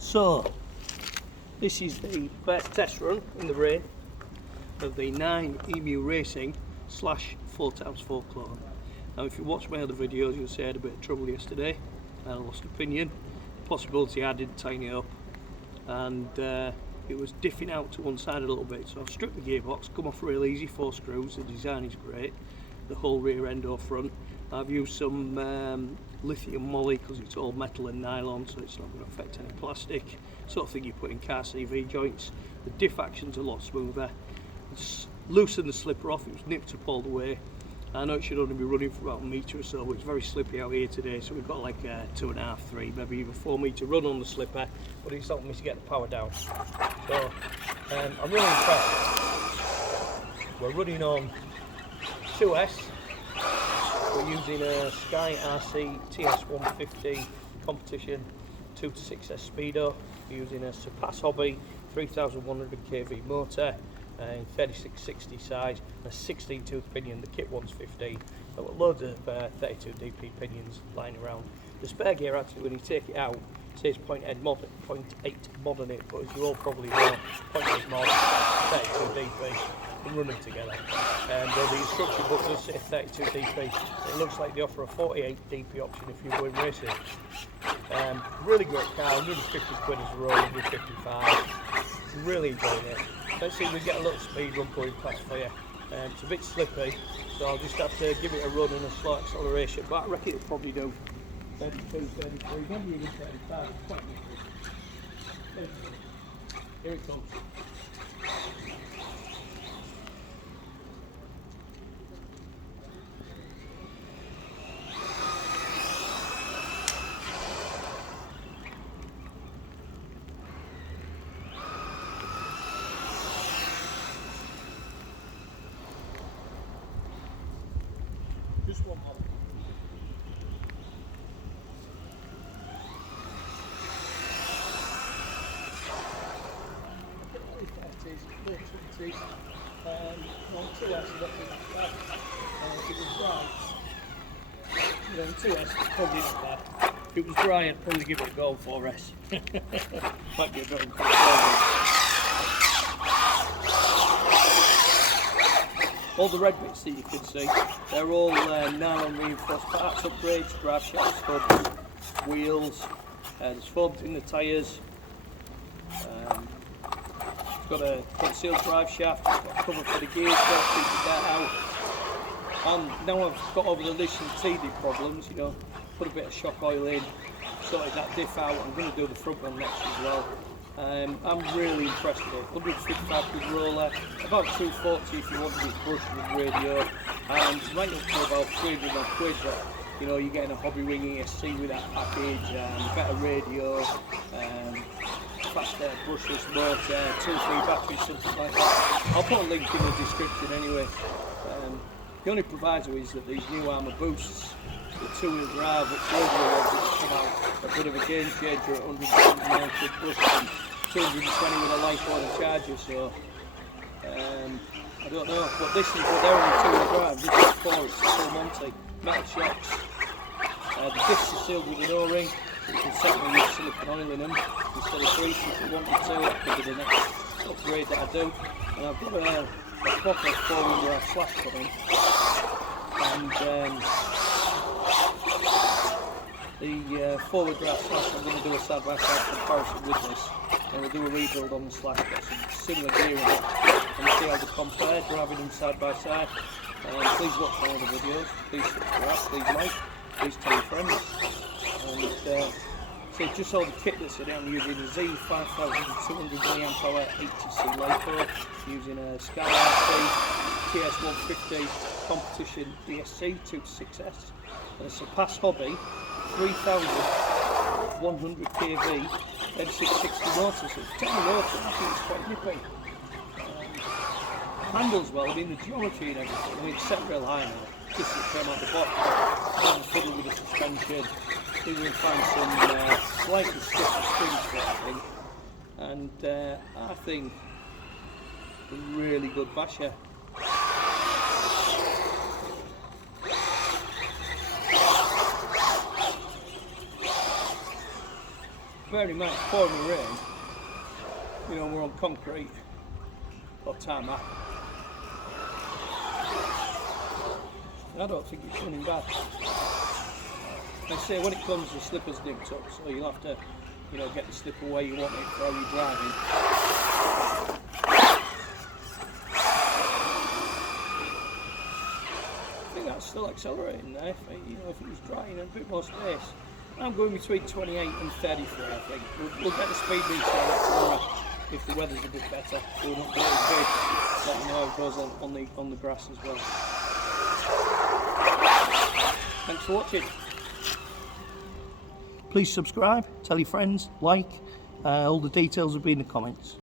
So, this is the first test run in the rain of the 9 Emu Racing Slash 4x4 clone. Now if you watch my other videos you'll see I had a bit of trouble yesterday. I lost a pinion, possibility I didn't tighten it up, and it was diffing out to one side a little bit, so I've stripped the gearbox, come off real easy, 4 screws, the design is great, the whole rear end or front. I've used some lithium moly because it's all metal and nylon, so it's not going to affect any plastic, sort of thing you put in car CV joints. The diff action's a lot smoother. It's loosened the slipper off, it was nipped up all the way. I know it should only be running for about a metre or so, but it's very slippy out here today, so we've got like a 2.5, 3, maybe even 4 metre run on the slipper, but it's helping me to get the power down. So I'm really impressed. We're running on 2S. We're using a SkyRC TS150 Competition 2-6S speedo. We're using a Surpass Hobby 3100 kV motor in 3660 size, and a 16 tooth pinion. The kit one's 15. I've got loads of 32 DP pinions lying around. The spare gear, actually, when you take it out, it says 0.8 mod on it, but as you all probably know, 0.8 mod, 32 DP, can run them together. And the instruction book does say 32 DP. It looks like they offer a 48 DP option if you're going racing. Really great car, 150 quid as a roll, 155. Really enjoying it. Let's see if we get a little speed run going past for you. It's a bit slippy, so I'll just have to give it a run and a slight acceleration, but I reckon it'll probably do 32, 33, maybe even 35. Quite good. Here it comes. Just one more. On 2S, it was dry. You know, 2S is probably not bad. If it was dry, I'd probably give it a go 4S. Might be a bit uncomfortable. All the red bits that you can see, they're all nylon reinforced parts, upgrades, drive shafts, hubs, wheels, there's foams in the tyres, it's got a concealed drive shaft, it's got a cover for the gears, so keep the dirt out. And now I've got over the list and teething problems, you know, put a bit of shock oil in, sorted that diff out. I'm going to do the front one next as well. I'm really impressed with it. 155 quid roller, about 240 if you wanted it brushed with radio, and right up to about 300 quid. But you know, you're getting a Hobby Wing ESC with that package, and better radio, faster brushless motor, 2-3 batteries, something like that. I'll put a link in the description anyway. The only proviso is that these new armour boosts, the 2-wheel drive, which the older ones that come out, a bit of a game changer at 179 quid plus, 220 with a light water charger, so I don't know, but this is what they're on the 2-wheel drive. This is 4, it's full Monty, metal shocks, the discs are sealed with an O-ring, so you can certainly use silicone oil in them instead of grease if you wanted to. That could be the next upgrade that I do. And I've got a proper 4-wheel drive Slash coming, and the 4-wheel drive Slash, I'm going to do a side-by-side comparison with this, and we'll do a rebuild on the Slash, got some similar gear in it, and see how they compare, driving them side by side. Please watch my other videos, please subscribe, please like, please tell your friends. And so just all the kit that's in it, I'm using a Zeee 5200 mAh 80C LiPo, using a SkyRC TS150 Competition ESC 2-6S, and a Surpass Hobby 3100 kV 3660 motor, so it's 10 motor, I think it's quite nippy. Handles well, I mean the geometry and everything, I mean it's set real high now, just it came out the box, I haven't fiddled with the suspension, I think we'll find some slightly stiffer springs for it, I think, and I think a really good basher. bearing in mind it's pouring the rain, you know, we're on concrete or tarmac. I don't think it's running bad. They say when it comes, the slipper's dipped up, so you'll have to, you know, get the slipper where you want it for how you're driving. I think that's still accelerating there. You know, if it was dry and a bit more space. I'm going between 28 and 33. I think we'll get the speed boost tomorrow if the weather's a bit better. We'll not be as big. Let you know how it goes on the grass as well. Thanks for watching. Please subscribe, tell your friends, like, all the details will be in the comments.